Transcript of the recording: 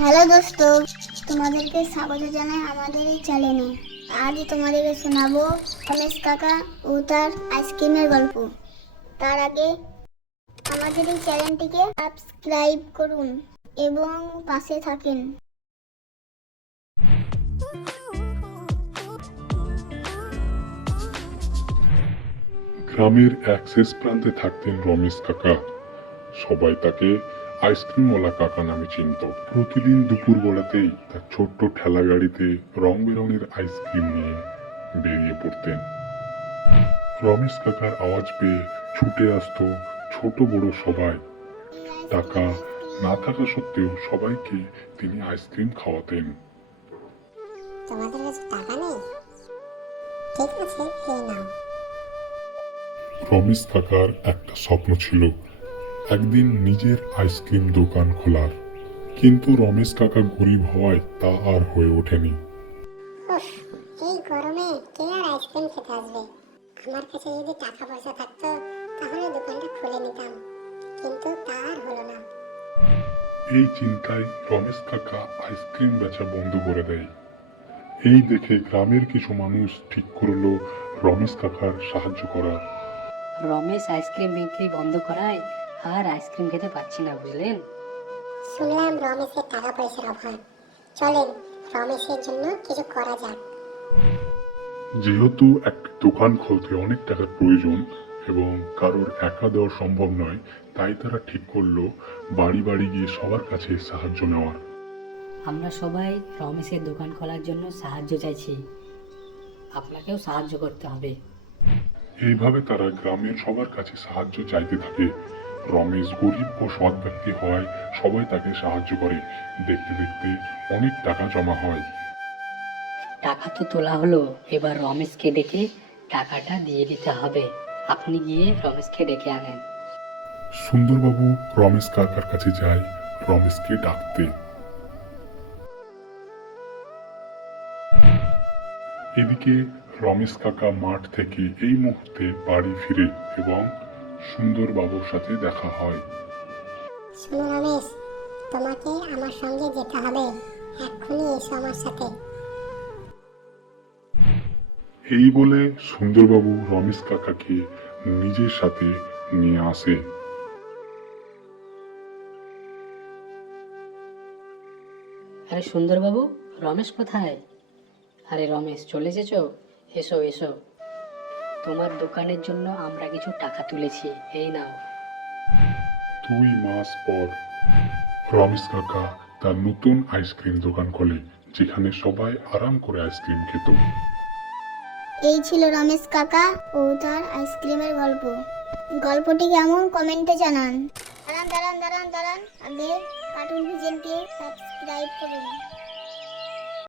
Hello দোস্ত, তোমাদেরকে স্বাগত জানাই আমাদের এই চ্যানেলে। আজ তোমাদেরকে শোনাবো রমেশ কাকা ও তার আইসক্রিমের গল্প। তার আগে আমাদের এই চ্যানেলটিকে সাবস্ক্রাইব করুন এবং পাশে থাকেন। গ্রামের এক শেষ প্রান্তে থাকতেন রমেশ কাকা। সবাই তাকে আইসক্রিমওয়ালা কাকা নামে চিনত। প্রতিদিন দুপুর বেলাতেই তার ছোট্ট ঠেলা গাড়িতে রং বেরঙের আইসক্রিম নিয়ে বেরিয়ে পড়তেন। রমেশ কাকার আওয়াজ পেয়ে ছুটে আসতো ছোট বড় সবাই। টাকা না থাকা সত্ত্বেও সবাইকে তিনি আইসক্রিম খাওয়াতেন। তোমাদের কাছে টাকা নেই? ঠিক আছে, এই নাও। রমেশ কাকার একটা স্বপ্ন ছিল একদিন নিজের আইসক্রিম দোকান খোলার, কিন্তু রমেশ কাকা গরিব হওয়ায় তা আর হয়ে ওঠেনি। উফ, এই গরমে কে আর আইসক্রিম খেতে আসবে? আমার কাছে যদি টাকা পয়সা থাকতো তাহলে দোকানটা খুলে নিতাম, কিন্তু তা আর হলো না। এই চিন্তায় রমেশ কাকা আইসক্রিম বেচা বন্ধ করে দেয়। এই দেখে গ্রামের কিছু মানুষ ঠিক করলো রমেশ কাকার সাহায্য করার। রমেশ আইসক্রিম বিক্রি বন্ধ করায় আর আইসক্রিম খেতে পাচ্ছি না, বুঝলেন? শুনলাম রমেশের টাকা পয়সার অভাব। চলেন, রমেশের জন্য কিছু করা যাক। যেহেতু একটা দোকান খুলতে অনেক টাকার প্রয়োজন এবং কারোর একা দেওয়া সম্ভব নয়, তাই তারা ঠিক করলো বাড়ি বাড়ি গিয়ে সবার কাছে সাহায্য নেওয়ার। আমরা সবাই রমেশের দোকান খোলার জন্য সাহায্য চাইছি, আপনাকেও সাহায্য করতে হবে। এইভাবে তারা গ্রামের সবার কাছে সাহায্য চাইতে থাকে। রমেশ গরিব ও সৎ ব্যক্তি হওয়ায় সবাই তাকে সাহায্য করে। দেখতে দেখতে অনেক টাকা জমা হয়। টাকা তো তোলা হলো, এবার রমেশকে ডেকে টাকাটা দিয়ে দিতে হবে। আপনি গিয়ে রমেশকে ডেকে আনেন। সুন্দরবাবু রমেশ কাকার কাছে যায় রমেশকে ডাকতে। এদিকে রমেশ কাকা মাঠ থেকে এই মুহূর্তে বাড়ি ফিরে এবং সুন্দরবাবুর সাথে দেখা হয়। শোনো রমেশ, তোমাকে আমার সঙ্গে যেতে হবে। এক্ষুনি এসো আমার সাথে। এই বলে সুন্দরবাবু রমেশ কাকাকে নিজের সাথে নিয়ে আসে। আরে সুন্দরবাবু, রমেশ কোথায়? আরে রমেশ, চলে এসেছো? এসো এসো, তোমার দোকানের জন্য আমরা কিছু টাকা তুলেছি, এই নাও। 2 মাস পর রমেশ কাকা তার নতুন আইসক্রিম দোকান খোলে, যেখানে সবাই আরাম করে আইসক্রিম খেত। এই ছিল রমেশ কাকা ও তার আইসক্রিমের গল্প। গল্পটি কেমন কমেন্টে জানান। দাঁড়ান, আগে কার্টুন ভিশনকে সাবস্ক্রাইব করুন।